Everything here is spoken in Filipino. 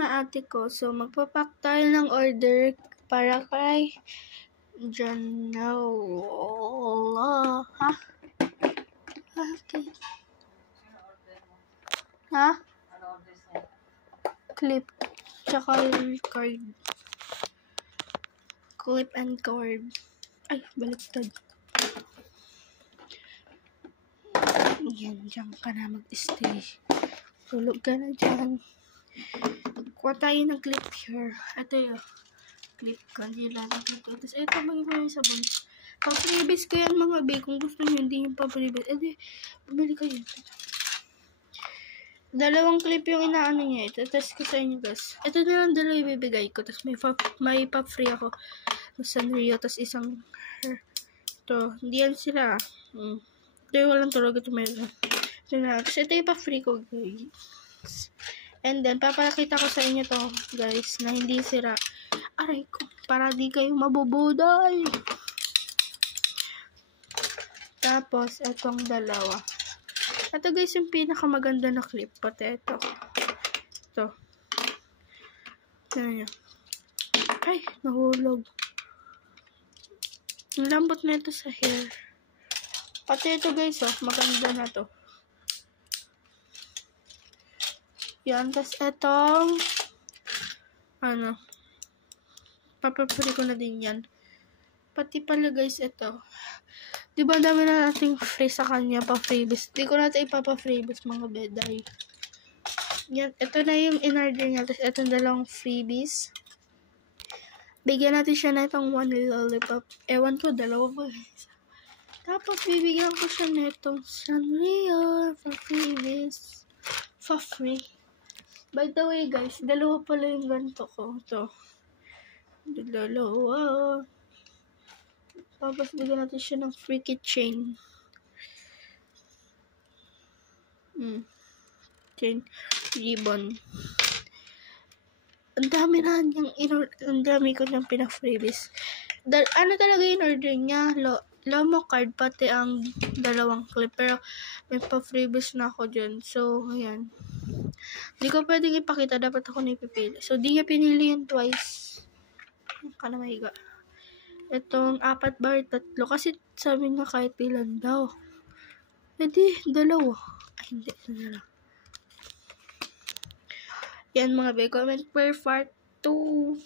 mga ate ko. So, magpapack tayo ng order para kay Janola. Ha? Okay. Ha? Clip. Tsaka card. Clip and cord. Ay, baliktad. Yan, dyan ka na mag-stay. Tulog ka na dyan. Kuha tayo ng clip here. Ito yung clip ko. Hindi lalagay ko. Tapos ito, mag-iba yung sabon. Pa-freebies ko yan mga bay. Kung gusto nyo, hindi yung pa-freebies. Edi, bumili kayo. Dalawang clip yung inaano niya. Ito, test ko sa inyo guys. Ito na lang dalawa ibibigay ko. Tapos may pa-free ako. Sanrio. Tapos isang ito. Hindi yan sila. Ito yung walang tulog. Ito meron. Ito na. Tapos ito yung pa-free ko guys. And then, papakita ko sa inyo to, guys, na hindi sira. Aray ko, para di kayo mabubudol. Tapos, etong dalawa. Ito, guys, yung pinakamaganda na clip. Pati ito. Ito. Tignan nyo. Ay, nahulog. Ang lambot na ito sa hair. Pati ito, guys, oh, maganda na to. Yan, tas etong papapuri ko na din yan. Pati pala guys, ito. Diba dami na nating free sa kanya pa freebies. Di ko natin ipapa-freebies mga beday. Yan, ito na yung in-order niya. Tas etong dalawang freebies. Bigyan natin siya na itong one lollipop. Ewan ko, dalawa ba? Tapos bibigyan ko siya na itong Sanrio for freebies. For free. By the way guys, dalawa pala yung ganito ko. Ito. Dalawa. Tapos bigyan natin siya ng free keychain. Chain. Ribbon. Ang dami ko niyang pinafreebies. Ano talaga yung order niya? Lomo card pati ang dalawang clip. Pero may pa-freebies na ako dyan. So, ayan. Hindi ko pwedeng ipakita. Dapat ako na ipipili. So, di niya pinili yung twice. Ka na mahiga. Itong 4 bar, 3. Kasi sabi nga kahit ilan daw. Pwede, dalawa. Ay, hindi. Dalawa. Yan mga bay. Comment per part 2.